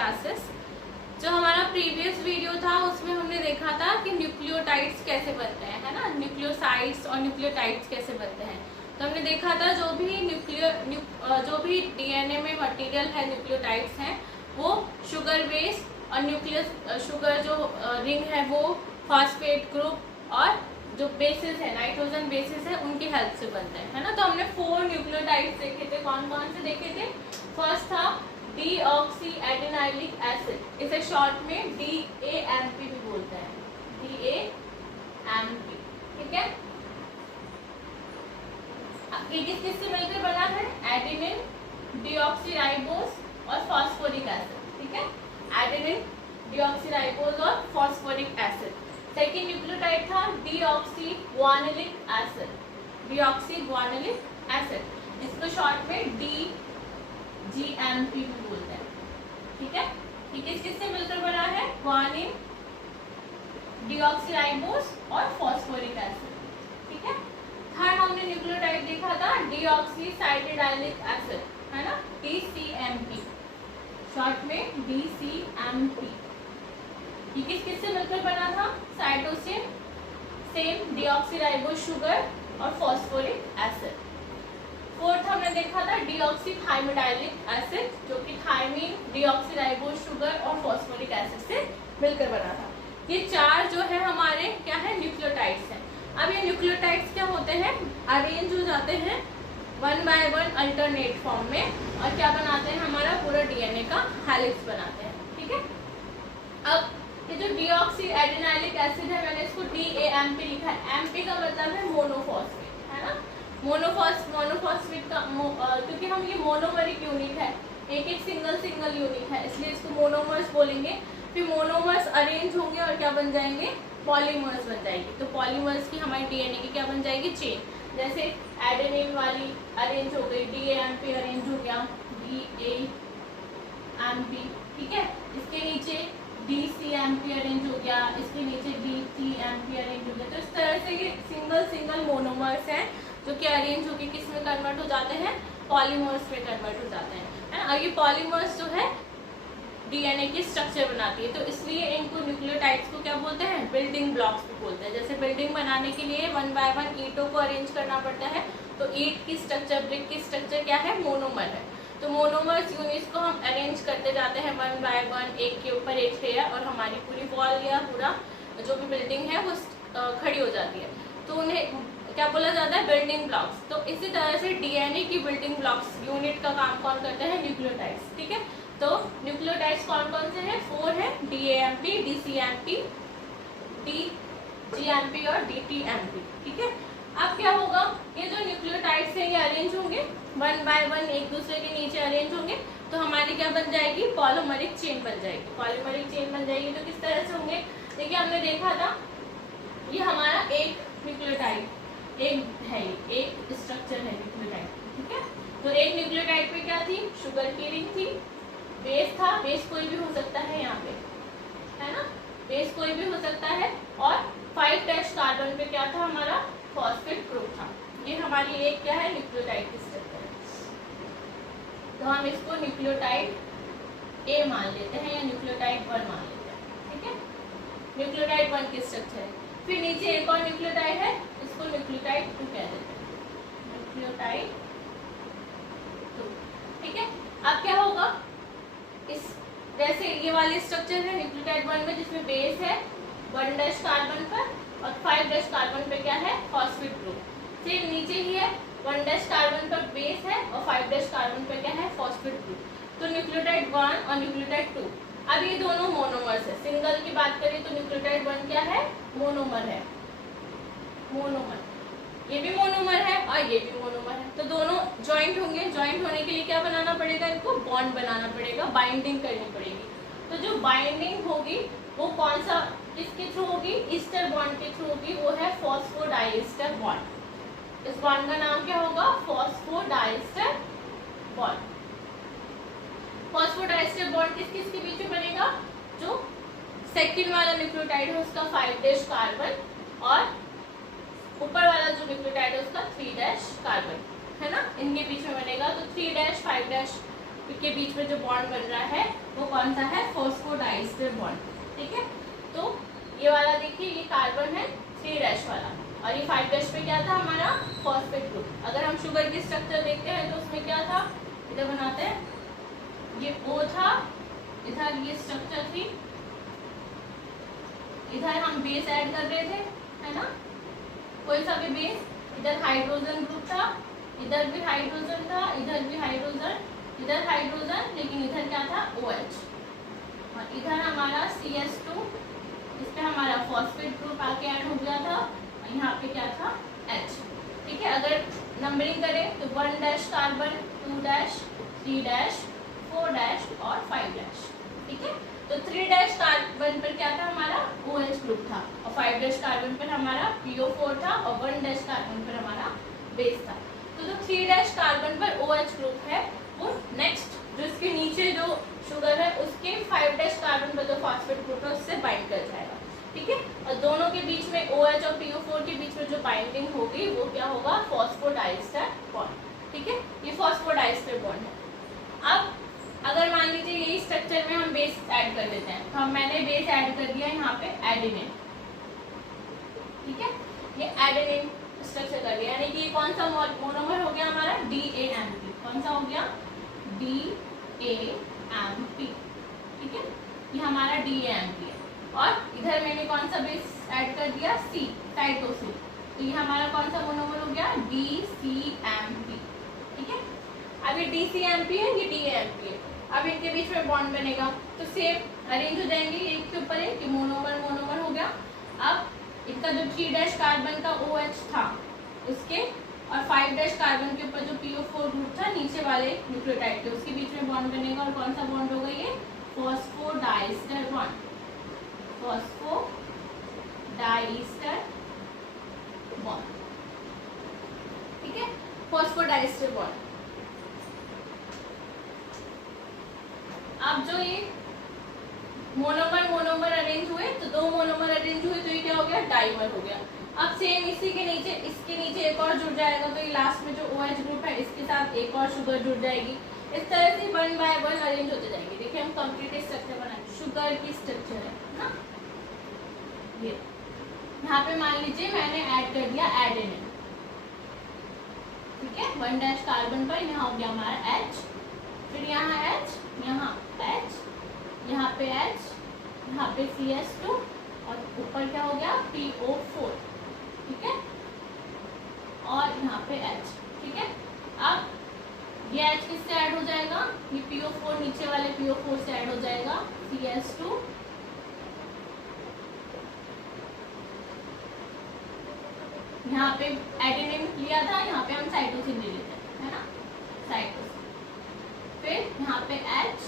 Classes. जो हमारा previous video था उसमें हमने देखा था कि न्यूक्लियोटाइड्स कैसे बनते हैं, है ना, न्यूक्लियोसाइड्स और न्यूक्लियोटाइड्स कैसे बनते हैं। तो हमने देखा था जो भी डीएनए में मटेरियल है, न्यूक्लियोटाइड्स हैं, वो शुगर बेस और न्यूक्लियस शुगर जो रिंग है वो फॉस्फेट ग्रुप और जो बेसिस है नाइट्रोजन बेसिस है उनकी हेल्प से बनते हैं, है ना। तो हमने 4 न्यूक्लियोटाइड्स देखे थे। कौन कौन से देखे थे? फर्स्ट था डीऑक्सी एडेनाइलिक एसिड, इसे शॉर्ट में DAMP भी बोलते हैं, DAMP, ठीक है। ये किस से मिलकर बना है? एडेनिन डीऑक्सीराइबोस और फॉस्फोरिक एसिड, ठीक है। एडेनिन डीऑक्सीराइबोस और फॉस्फोरिक एसिड। सेकेंड न्यूक्लियोटाइड था डीऑक्सीग्वानिलिक एसिड, डीऑक्सीग्वानिलिक एसिड, इसको शॉर्ट में DGMP भी बोलते हैं, ठीक है। ये किस से मिलकर बना है? ग्वानिन डीऑक्सीराइबोस और फॉस्फोरिक एसिड, ठीक है। थर्ड हमने न्यूक्लियोटाइड देखा था डीऑक्सीसाइटिडाइलिक एसिड, है ना, DCMP, शॉर्ट में DCMP। ये किस से मिलकर बना था? साइटोसिन, सेम डीऑक्सीराइबोस शुगर और फॉस्फोरिक एसिड। फोर्थ हमने देखा था डीऑक्सीथाइमिडाइलिक एसिड, जो कि थायमीन डीऑक्सीराइबोस शुगर और फॉस्फोरिक एसिड से मिलकर बना था। ये 4 जो है हमारे क्या है? न्यूक्लियोटाइड्स हैं। अब ये न्यूक्लियोटाइड्स क्या होते हैं? अरेंज हो जाते हैं 1 by 1 अल्टरनेट फॉर्म में और क्या बनाते हैं? हमारा पूरा डीएनए का हेलिक्स बनाते हैं, ठीक है। अब ये जो डीऑक्सी एडेनाइलिक एसिड है, मैंने इसको DAMP लिखा है। MP का मतलब है मोनोफॉस्फेट, है ना। मोनोफॉस्फेट का क्योंकि हम ये मोनोमरिक यूनिट है, एक सिंगल यूनिट है, इसलिए इसको मोनोमर्स बोलेंगे। फिर मोनोमर्स अरेंज होंगे और क्या बन जाएंगे? पॉलीमर्स बन जाएगी। तो पॉलीमर्स की हमारी डीएनए की क्या बन जाएगी? चेन। जैसे एडेनिन वाली अरेंज हो गई, DAMP अरेंज हो गया, DAMP, ठीक है। इसके नीचे DCMP अरेंज हो गया, इसके नीचे DTMP अरेंज हो गया। तो इस तरह से ये सिंगल मोनोमर्स हैं जो कि अरेंज होकर किस में कन्वर्ट हो जाते हैं? पॉलीमर्स में कन्वर्ट हो जाते हैं, है ना। और ये पॉलीमर्स जो है डीएनए की स्ट्रक्चर बनाती है, तो इसलिए इनको न्यूक्लियोटाइड्स को क्या बोलते हैं? बिल्डिंग ब्लॉक्स भी बोलते हैं। जैसे बिल्डिंग बनाने के लिए 1 by 1 ईंटों को अरेंज करना पड़ता है, तो ईंट की स्ट्रक्चर, ब्रिक की स्ट्रक्चर क्या है? मोनोमर है। तो मोनोमर्स यूनिट्स को हम अरेंज करते जाते हैं 1 by 1, एक के ऊपर एक लेयर, और हमारी पूरी वॉल या पूरा जो भी बिल्डिंग है वो खड़ी हो जाती है। तो उन्हें क्या बोला जाता है? Building blocks. तो इसी तरह से डीएनए की बिल्डिंग ब्लॉक्स यूनिट का काम कौन करते हैं? न्यूक्लियोटाइड्स, ठीक है। तो न्यूक्लियोटाइड्स कौन कौन से हैं? 4 है, DAMP, DCMP, DGMP और DTMP, ठीक है। अब क्या होगा? ये जो न्यूक्लियोटाइड्स हैं ये अरेंज होंगे 1 by 1, एक दूसरे के नीचे अरेंज होंगे, तो हमारी क्या बन जाएगी? पॉलीमरिक चेन बन जाएगी। पॉलीमरिक चेन बन जाएगी तो किस तरह से होंगे? देखिए हमने देखा था ये हमारा एक न्यूक्लियोटाइड, एक स्ट्रक्चर है न्यूक्लियोटाइड, ठीक है। तो एक न्यूक्लियोटाइड पे क्या थी? शुगर की रिंग थी, बेस था, बेस कोई भी हो सकता है यहाँ पे, है ना, बेस कोई भी हो सकता है, और 5' कार्बन पे क्या था? हमारा फॉस्फेट ग्रुप था। ये हमारी एक क्या है? न्यूक्लियोटाइड की स्ट्रक्चर है। तो हम इसको न्यूक्लियोटाइड A मान लेते हैं या न्यूक्लियोटाइड 1 मान लेते हैं, ठीक है। न्यूक्लियोटाइड 1 की स्ट्रक्चर है। फिर नीचे एक और न्यूक्लियोटाइड है, इसको न्यूक्लियोटाइड 2 कह देते हैं, न्यूक्लियोटाइड 2, ठीक है। अब क्या होगा? इस जैसे ये वाले स्ट्रक्चर है न्यूक्लियोटाइड 1 में, जिसमें बेस है 1' कार्बन पर और 5' कार्बन पे क्या है? Phosphate group. फिर नीचे ही है 1' कार्बन पर बेस है और 5' कार्बन पे क्या है? Phosphate group. तो न्यूक्लियोटाइड 1 और न्यूक्लियोटाइड 2, अब ये दोनों मोनोमर्स है। सिंगल की बात करें तो न्यूक्लियोटाइड 1 क्या है? मोनोमर है, मोनोमर। ये भी मोनोमर है और ये भी मोनोमर है, तो दोनों ज्वाइंट होंगे। ज्वाइंट होने के लिए क्या बनाना पड़ेगा? इनको बॉन्ड बनाना पड़ेगा, बाइंडिंग करनी पड़ेगी। तो जो बाइंडिंग होगी वो कौन सा, किसके थ्रू होगी? ईस्टर बॉन्ड के थ्रू होगी, वो है फॉस्फोडाइएस्टर बॉन्ड। इस बॉन्ड का नाम क्या होगा? Phosphodiester bond. फॉस्फोडाइएस्टर बॉन्ड किस किस के बीच में बनेगा? जो सेकंड वाला न्यूक्लियोटाइड है उसका 5' कार्बन, और ऊपर वाला जो न्यूक्लियोटाइड है उसका 3' कार्बन, है ना, इनके बीच में बनेगा। तो 3' 5' के बीच में जो बॉन्ड बन रहा है वो कौन सा है, फॉस्फोडाइस्टर बॉन्ड। ठीक है, तो ये वाला देखिए, ये कार्बन है 3' वाला, और ये 5' पे क्या था हमारा, फॉस्फेट ग्रुप। अगर हम शुगर की स्ट्रक्चर देखते हैं तो उसमें क्या था, इधर बनाते हैं, ये O था, इधर ये स्ट्रक्चर थी, इधर हम बेस ऐड कर रहे थे, है ना, कोई सा भी बेस, इधर हाइड्रोजन ग्रुप था, इधर भी हाइड्रोजन था, इधर भी हाइड्रोजन, इधर हाइड्रोजन, लेकिन इधर क्या था, OH, और इधर हमारा CH2, इस पे हमारा फॉस्फेट ग्रुप आके ऐड हो गया था, और यहाँ पे क्या था, H। ठीक है, अगर नंबरिंग करें तो 1' कार्बन, 2', 3', 4' और 5'। ठीक है, तो 3' कार्बन पर क्या था हमारा, OH ग्रुप था, और 5' कार्बन पर हमारा PO4 था, और 1' कार्बन पर हमारा बेस था। तो जो 3' कार्बन पर OH ग्रुप है, वो नेक्स्ट जो इसके नीचे जो शुगर है उसके 5' कार्बन पर जो फॉस्फेट ग्रुप है उससे बाइंड कर जाएगा। ठीक है, और दोनों के बीच में OH और PO4 के बीच में जो बाइंडिंग होगी वो क्या होगा, फॉस्फोडाइस्टर बॉन्ड। ठीक है, ये फॉस्फोडाइस्टर बॉन्ड है। अब अगर मान लीजिए यही स्ट्रक्चर में हम बेस ऐड कर देते हैं, तो हम मैंने बेस ऐड कर दिया यहाँ पे एडेनिन। ठीक है, ये एडेनिन स्ट्रक्चर कर दिया, यानी कि ये कौन सा मोनोमर हो गया हमारा, DAMP। कौन सा हो गया, DAMP। ठीक है, ये हमारा DAMP है, और इधर मैंने कौन सा बेस ऐड कर दिया, C, साइटोसिन, तो ये हमारा कौन सा मोनोमर हो गया, DCMP। ठीक है, अब ये DCMP है, ये DAMP है, अब इनके बीच में बॉन्ड बनेगा, तो सेम अरेंज हो जाएंगे एक के ऊपर एक, मोनोमर मोनोमर हो गया। अब इनका जो 3' कार्बन का OH था उसके, और 5' कार्बन के ऊपर जो PO4 ग्रुप था नीचे वाले न्यूक्लियोटाइड के, उसके बीच में बॉन्ड बनेगा, और कौन सा बॉन्ड होगा, ये फॉस्फोडाइस्टर बॉन्ड, फॉस्फोडाइस्टर बॉन्ड। ठीक है, फॉस्फोडाइस्टर बॉन्ड। अब जो ये मोनोमर अरेंज हुए, तो 2 मोनोमर अरेंज हुए, तो ये क्या हो गया, डाइमर हो गया। अब सेम इसी के नीचे, इसके नीचे एक और जुड़ जाएगा, तो ये लास्ट में जो OH ग्रुप है इसके साथ एक और शुगर जुड़ जाएगी। इस तरह से 1 बाय 1 अरेंज होते जाएंगे। देखिए हम कंप्लीट स्ट्रक्चर बनाएंगे, शुगर की स्ट्रक्चर है ना, ये यहाँ पे मान लीजिए मैंने ऐड कर दिया एडेनिन। ठीक है, 1' कार्बन पर यहाँ हो गया हमारा H, फिर यहाँ H, यहाँ H, यहाँ पे H, यहाँ पे CH2, और ऊपर क्या हो गया, PO4। ठीक है, और यहाँ पे H। ठीक है, अब ये H किससे ऐड हो जाएगा, ये PO4 नीचे वाले PO4 से ऐड हो जाएगा, CH2, यहाँ पे एडेनिन लिया था, यहाँ पे हम साइटोसिन ले लेते हैं, है ना, साइटोसिन। फिर यहाँ पे H,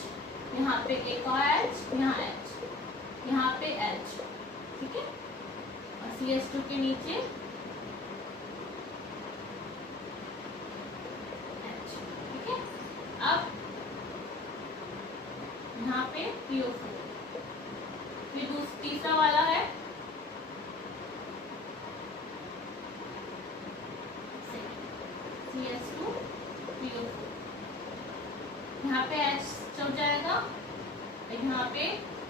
यहाँ पे एक और H, यहाँ H, यहाँ पे H। ठीक है, और CH2 के नीचे H। ठीक है, अब यहाँ पे PO4, फिर तीसरा वाला है CH2, PO4, यहाँ पे H चढ़ जाएगा, यहाँ पे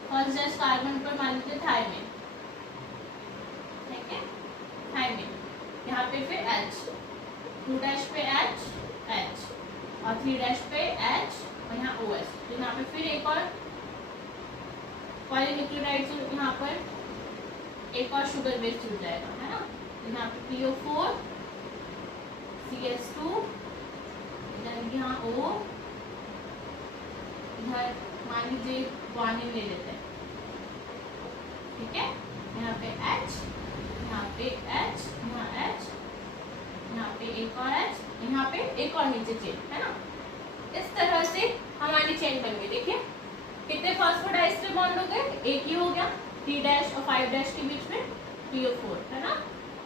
फर्स्ट कार्बन पर मान लीजिए थायमिन। ठीक है, थायमिन, यहाँ पे फिर H, 2' पे H, H, और 3' पे H, और यहाँ OH, तो यहाँ पे फिर एक और पॉलीन्यूक्लियोटाइड, यहाँ पर एक और शुगर बेस जुड़ जाएगा, है ना, यहाँ पे PO4, CH2, इधर यहाँ O, इधर मान लीजिए गुआनिन ले लेते हैं। ठीक है, यहाँ पे H, यहाँ पे H, यहाँ H, यहाँ पे एक और H, यहाँ पे एक और नीचे चेन, है ना। इस तरह से हमारी चेन बन गई। देखिए कितने फॉस्फोडाइस्टर बॉन्ड हो गए, एक ही हो गया, 3' और 5' के बीच में PO4, है ना।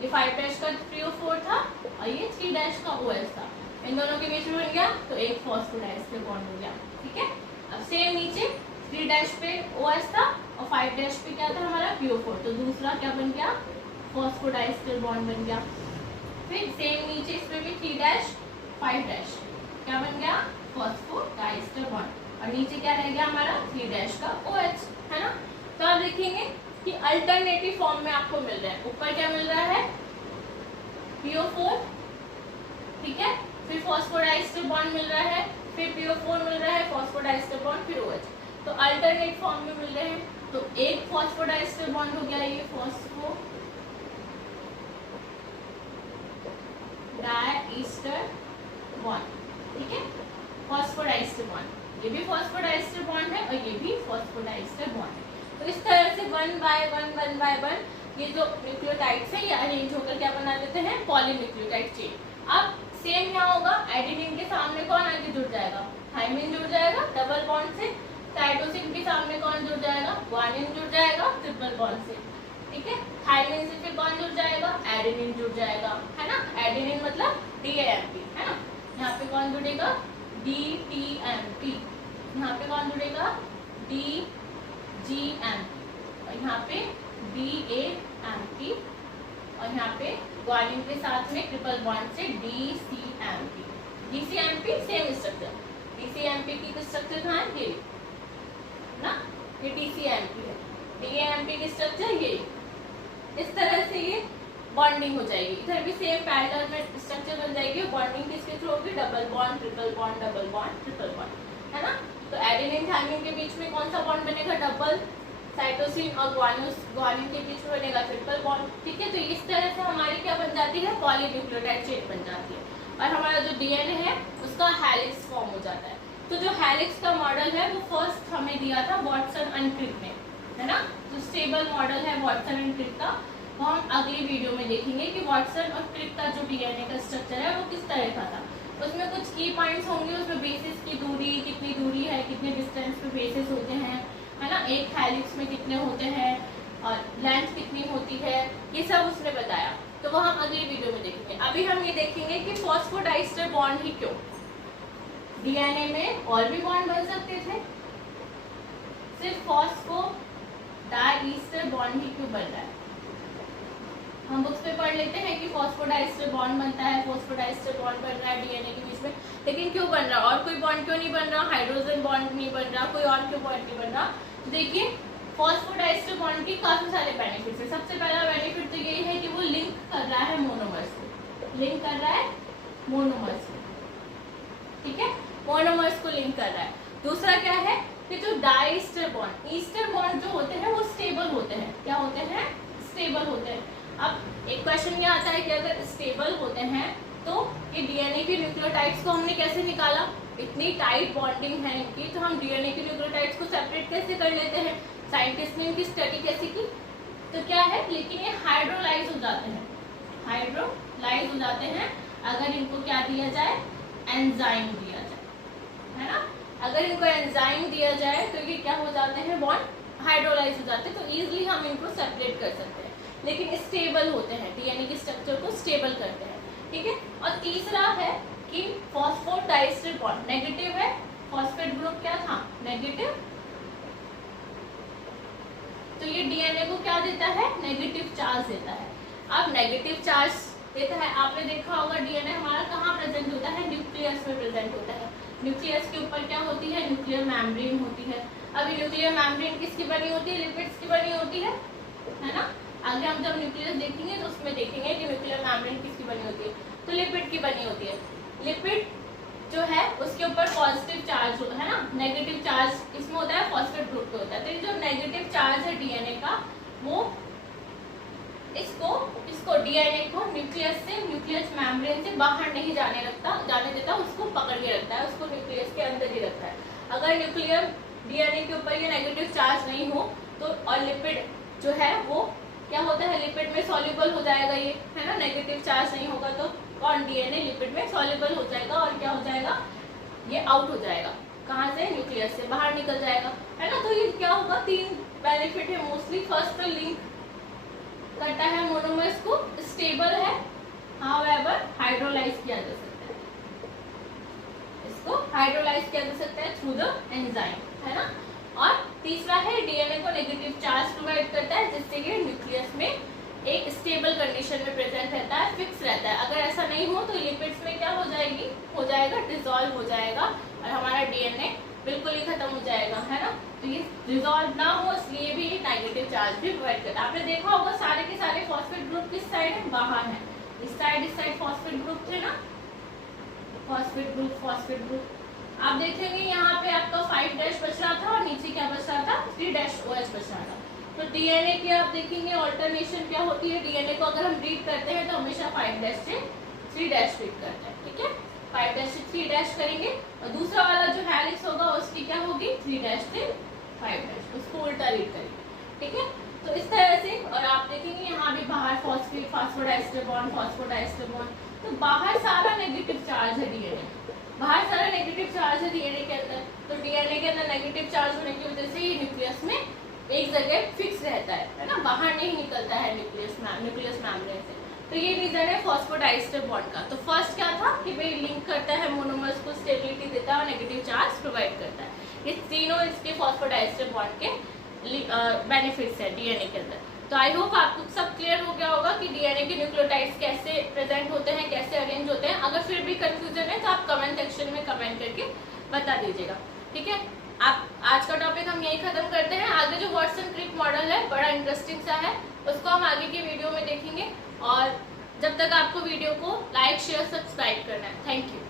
ये 5' का PO4 था और ये 3' का OH था, इन दोनों के बीच में बन गया तो एक फॉस्फोडाइस्टर बॉन्ड हो गया। ठीक है, अब सेम नीचे 3' पे OH था और 5' पे क्या था हमारा PO4, तो दूसरा क्या बन गया, फॉस्फोडाइस्टर बॉन्ड बन गया। फिर सेम नीचे इसमें भी 3' 5' क्या बन गया, फॉस्फोडाइस्टर बॉन्ड। और नीचे क्या रह गया हमारा 3' का OH, है ना। तो आप देखेंगे कि अल्टरनेटिव फॉर्म में आपको मिल रहा है, ऊपर क्या मिल रहा है PO4, ठीक है, फिर फॉस्फोडाइस्टर बॉन्ड मिल रहा है, फिर PO4 मिल रहा है, फॉस्फोडाइस्टर बॉन्ड, फिर OH, तो अल्टरनेट फॉर्म में मिल रहे हैं। तो एक फॉस्फोडाइस्टर बॉन्ड हो गया ये फॉस्फोडाइस्टर बॉन्ड, ठीक है, फॉस्फोडाइस्टर बॉन्ड, ये भी फॉस्फोडाइस्टर बॉन्ड है और ये भी फॉस्फोडाइस्टर बॉन्ड है। तो इस तरह से 1 बाय 1 ये जो न्यूक्लियोटाइड्स है ये अरेंज होकर क्या बना देते हैं पॉलीन्यूक्लियोटाइड चेन। अब सेम यहाँ होगा, एडेनिन के सामने कौन आगे जुड़ जाएगा, थाइमिन जुड़ जाएगा डबल बॉन्ड से, साइटोसिन के सामने कौन जुड़ जाएगा, ग्वानिन जुड़ जाएगा ट्रिपल बॉन्ड से, ठीक है, थाइमिन से फिर कौन जुड़ जाएगा, एडेनिन जुड़ जाएगा, है ना, एडेनिन मतलब DAMP, है ना, यहाँ पे कौन जुड़ेगा DTMP, यहाँ पे कौन जुड़ेगा DGMP, और यहाँ पे DAMP, और यहाँ पे ग्वानिन के साथ में ट्रिपल बॉन्ड से DCMP। DCMP same structure, DCMP की स्ट्रक्चर कहाँ है ये ना, ये DCMP है, DAMP की स्ट्रक्चर ये, इस तरह से ये बॉन्डिंग हो जाएगी। इधर भी सेम पैटर्न में स्ट्रक्चर बन जाएगी, बॉन्डिंग किसके थ्रू होगी, double bond triple bond, double bond triple bond, है ना। तो एडेनिन थाइमिन के बीच में कौन सा बॉन्ड बनेगा, डबल, साइटोसिन और ग्वानिन के बीच में बनेगा ट्रिपल बॉन्ड, ठीक है। तो इस तरह से हमारी क्या बन जाती है पॉलीन्यूक्लियोटाइड चेन बन जाती है, और हमारा जो DNA है उसका हेलिक्स फॉर्म हो जाता है। तो जो हेलिक्स का मॉडल है वो फर्स्ट हमें दिया था वाटसन एंड क्रिक में, है ना, जो स्टेबल मॉडल है वाटसन एंड क्रिक का, वो हम अगली वीडियो में देखेंगे कि वाटसन और क्रिक का जो DNA का स्ट्रक्चर है वो किस तरह का था। उसमें कुछ की पॉइंट्स होंगे, उसमें बेसिस की दूरी, कितनी दूरी है, कितने डिस्टेंस पे बेसिस होते हैं, है ना, एक हेलिक्स में कितने होते हैं और लेंथ कितनी होती है, ये सब उसने बताया। तो वो हम अगली वीडियो में देखेंगे। अभी हम ये देखेंगे कि फॉस्फोडाइस्टर बॉन्ड ही क्यों, DNA में और भी बॉन्ड बन सकते थे, सिर्फ फॉस्फोडाइस्टर बॉन्ड ही क्यों बन रहा है। हम बुक्स पे पढ़ लेते हैं कि फॉस्फोडाइस्टर बॉन्ड बनता है, फॉस्फोडाइस्टर बॉन्ड बन रहा है DNA के बीच में, लेकिन क्यों बन रहा है, और कोई बॉन्ड क्यों नहीं बन रहा, हाइड्रोजन बॉन्ड नहीं बन रहा, कोई और क्यों बॉन्ड नहीं बन रहा। देखिए फॉस्फोडाइस्टर बॉन्ड के काफी सारे बेनिफिट्स है। सबसे पहला बेनिफिट तो ये है कि वो लिंक कर रहा है मोनोमर्स को, लिंक कर रहा है मोनोमर्स को, ठीक है, मोनोमर्स को लिंक कर रहा है। दूसरा क्या है कि जो डाइस्टर बॉन्ड, ईस्टर बॉन्ड जो होते हैं वो स्टेबल होते हैं, क्या होते हैं, स्टेबल होते हैं। अब एक क्वेश्चन ये आता है कि अगर स्टेबल होते हैं तो ये DNA के न्यूक्लियोटाइड्स को हमने कैसे निकाला, इतनी टाइट बॉन्डिंग है इनकी, तो हम DNA के न्यूक्लियोटाइड्स को सेपरेट कैसे कर लेते हैं, साइंटिस्ट ने इनकी स्टडी कैसे की, तो क्या है, लेकिन ये हाइड्रोलाइज हो जाते हैं, हाइड्रोलाइज हो जाते हैं अगर इनको क्या दिया जाए, एंजाइम दिया जाए, है ना। अगर इनको एंजाइम दिया जाए तो ये क्या हो जाते हैं, बॉन्ड हाइड्रोलाइज हो जाते हैं, तो इजीली हम इनको सेपरेट कर सकते हैं, लेकिन स्टेबल होते हैं, DNA के स्ट्रक्चर को स्टेबल करते हैं, ठीक है। और तीसरा है कि फॉस्फोडाइस्टर बॉन्ड नेगेटिव है, फॉस्फेट ग्रुप क्या था, नेगेटिव, तो ये DNA को क्या देता है, नेगेटिव चार्ज देता है। अब नेगेटिव चार्ज देता है, आपने देखा होगा DNA हमारा कहाँ प्रेजेंट होता है, न्यूक्लियस में प्रेजेंट होता है। न्यूक्लियस के ऊपर क्या होती है, न्यूक्लियर मेम्ब्रेन होती है। अभी न्यूक्लियर मेम्ब्रेन किसकी बनी होती है, लिपिड्स की बनी होती है ना। आगे हम जब न्यूक्लियस देखेंगे तो उसमें देखेंगे कि न्यूक्लियर मेम्ब्रेन किसकी बनी होती है, तो लिपिड की बनी होती है। लिपिड जो है उसके ऊपर पॉजिटिव चार्ज होता है ना, नेगेटिव चार्ज इसमें होता है, फॉस्फेट ग्रुप पे होता है। तो जो नेगेटिव चार्ज है DNA का वो इसको DNA को न्यूक्लियस से, न्यूक्लियस मेम्ब्रेन से बाहर नहीं जाने देता, उसको पकड़ के रखता है, उसको न्यूक्लियस के अंदर ही रखता है। अगर न्यूक्लियर DNA के ऊपर ये नेगेटिव चार्ज नहीं हो तो, और लिपिड जो है वो क्या होता है, लिपिड में सॉल्युबल हो जाएगा ये, है ना, नेगेटिव चार्ज नहीं होगा तो कौन, DNA लिपिड में सॉल्युबल हो जाएगा और क्या हो जाएगा, ये आउट हो जाएगा, कहाँ से, न्यूक्लियस से बाहर निकल जाएगा, है ना। तो ये क्या होगा, तीन बेनिफिट है मोस्टली। फर्स्ट तो लिंक करता है मोनोमर्स को, स्टेबल है, हाउएवर हाइड्रोलाइज किया जा सकता है, इसको हाइड्रोलाइज किया जा सकता है थ्रू द एंजाइम, है ना। और तीसरा है DNA को नेगेटिव चार्ज प्रोवाइड करता है, जिससे ये न्यूक्लियस में एक स्टेबल कंडीशन में प्रेजेंट रहता है, फिक्स रहता है। अगर ऐसा नहीं हो तो लिपिड्स में क्या हो जाएगा, डिसॉल्व हो जाएगा और हमारा DNA बिल्कुल ही खत्म हो जाएगा, है ना। तो ये रिजॉल्व ना हो इसलिए भी नेगेटिव चार्ज भी प्रोवाइड करता है। आपने देखा होगा सारे के सारे फॉस्फेट ग्रुप किस साइड है, बाहर है। इस साइड फॉस्फेट ग्रुप थे ना, फॉस्फेट ग्रुप आप देखेंगे यहाँ पे आपका 5' बच रहा था और नीचे क्या बच रहा था, 3' बच रहा था। तो डीएनए की आप देखेंगे ऑल्टरनेशन क्या होती है, डीएनए को अगर हम रीड करते हैं तो हमेशा 5' से 3' रीड करते हैं, ठीक है। 5' से 3' करेंगे और दूसरा वाला जो हेलिक्स होगा उसकी क्या होगी, 3' से 5', उसको उल्टा रीड करेंगे, ठीक है। तो इस तरह से, और आप देखेंगे यहाँ भी बाहर फॉस्फोडाइस्टर बॉन्ड, तो बाहर सारा नेगेटिव चार्ज है डीएनए, बाहर सारा नेगेटिव चार्ज है डीएनए के अंदर। तो डीएनए के अंदर नेगेटिव चार्ज होने की वजह से ये न्यूक्लियस में एक जगह फिक्स रहता है ना, बाहर नहीं निकलता है न्यूक्लियस मेम्ब्रेन से। तो ये रीजन है फॉस्फोडाइस्टर बॉन्ड का। तो फर्स्ट क्या था कि भाई लिंक करता है मोनोमर्स को, स्टेबिलिटी देता है और नेगेटिव चार्ज प्रोवाइड करता है। ये तीनों इसके फॉस्फोडाइस्टर बॉन्ड के बेनिफिट्स है डीएनए के अंदर। तो आई होप आपको सब क्लियर हो गया होगा कि डीएनए के न्यूक्लियोटाइड्स कैसे प्रेजेंट होते हैं, कैसे अरेंज होते हैं। अगर फिर भी कंफ्यूजन है तो आप कमेंट सेक्शन में कमेंट करके बता दीजिएगा, ठीक है। आप आज का टॉपिक हम यही खत्म करते हैं। आगे जो वाटसन क्रिक मॉडल है बड़ा इंटरेस्टिंग सा है, उसको हम आगे की वीडियो में देखेंगे। और जब तक आपको वीडियो को लाइक शेयर सब्सक्राइब करना है। Thank you.